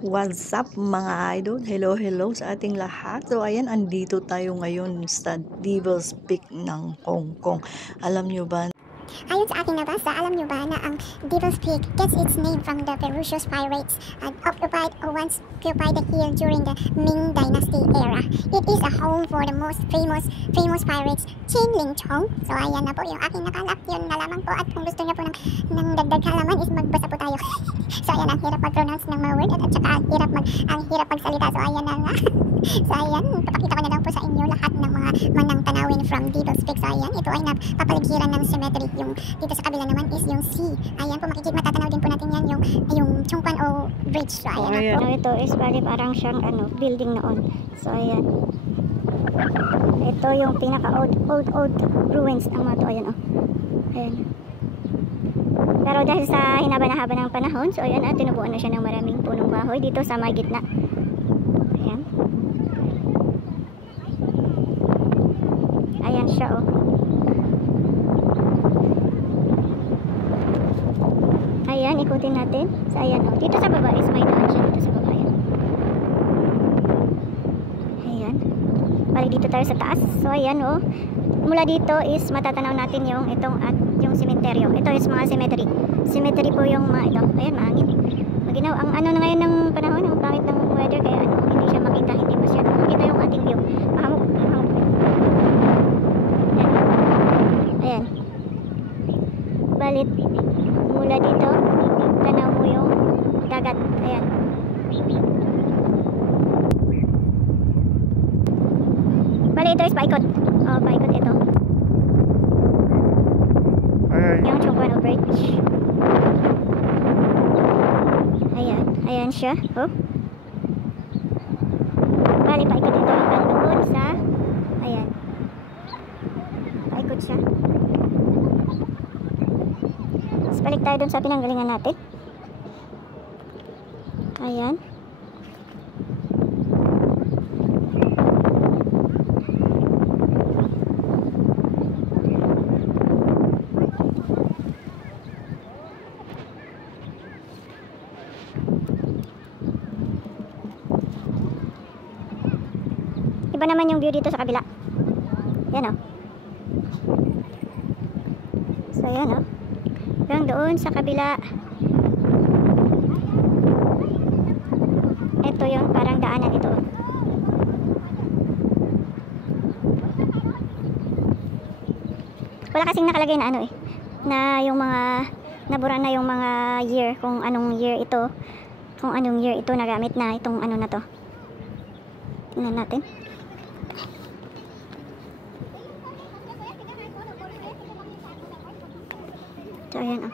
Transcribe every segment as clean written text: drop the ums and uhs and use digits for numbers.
What's up mga idol? Hello, hello sa ating lahat. So ayan, andito tayo ngayon sa Devil's Peak ng Hong Kong. Alam nyo ba? Ayon sa ating nabasa, alam nyo ba na ang Devil's Peak gets its name from the ferocious pirates occupied or once occupied the hill during the Ming Dynasty era. It is a home for the most famous pirates, Qin Ling Chong. So ayan na po yung aking nakalap, yun na lamang po. At kung gusto niyo po ng dagdag halaman is magbasa po tayo. So ayan, ang hirap mag-pronounce ng mga word at saka ang hirap magsalita. So ayan na nga. So ayan, papakita ko na lang po sa inyo lahat ng mga manang tanawin from Devil's Peak. So ayan, ito ay napapaligiran ng cemetery. Yung dito sa kabila naman is yung sea. Ayan po, matatanaw din po natin yan yung Chongpan o Bridge. So ayan, ito is parang siyang building noon. So ayan. Ito yung pinaka old ruins ng mga to. Ayan o. Ayan. Pero dahil sa hinaba-haba ng panahon, so ayan, tinubuan na siya ng maraming punong bahoy dito sa may gitna. Ayan. Ayan siya o. Ayan, ikutin natin. So ayan o. Dito sa baba is may daan siya. Dito sa baba. Ayan. Ayan. Balik dito tayo sa taas. So ayan o. Mula dito is matatanaw natin yung yung sementeryo. Ito is mga cemetery. Cemetery po yung mga ito. Ayan, mahangin. Maginaw. Ang ano na ngayon ng panahon, ang pangit ng weather, kaya hindi siya makita. Hindi masyadong makita yung ating view. Mahamog. Ayan. Ayan. Balit mula dito, tanaw mo yung dagat. Ayan. Bali ito is paikot. Oh, paikot ito. Yung Chongpan Bridge. Ayan. Ayan siya. Oh. Bali paikot ito hanggang doon sa ayan. Paikot siya. Tapos balik tayo dun sa pinanggalingan natin. Ayan. Iba naman yung view dito sa kabila. Yan o. So yan o. Hanggang doon sa kabila. Ito yung parang daanan ito. Wala kasing nakalagay na ano eh. Na yung mga nabura na yung mga year. Kung anong year ito. Kung anong year ito nagamit na itong ano na to. Tingnan natin. So ayan o.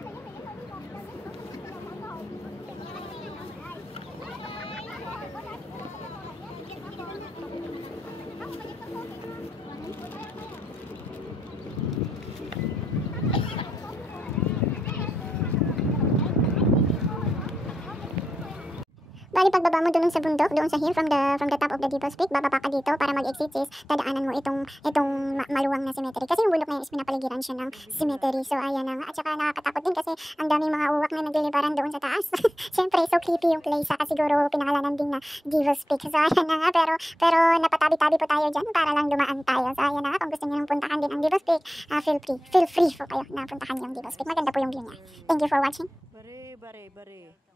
Bali pagbaba mo doon sa bundok, doon sa hill from the top of the Devil's Peak, bababa ka dito para mag-exit is dadaanan mo itong maluwang na cemetery. Kasi yung bundok na yun is pinapaligiran siya ng cemetery. So ayan na nga. At saka nakakatakot din kasi ang daming mga uwak na nagliliparan doon sa taas. Siyempre, so creepy yung place. Saka siguro pinangalanan din na Devil's Peak. So ayan na nga. Pero napatabi-tabi po tayo dyan para lang dumaan tayo. So ayan na nga. Kung gusto niyo nang puntahan din ang Devil's Peak, feel free po kayo na puntahan yung Devil's Peak. Maganda po yung view niya. Thank you for watching. Bare.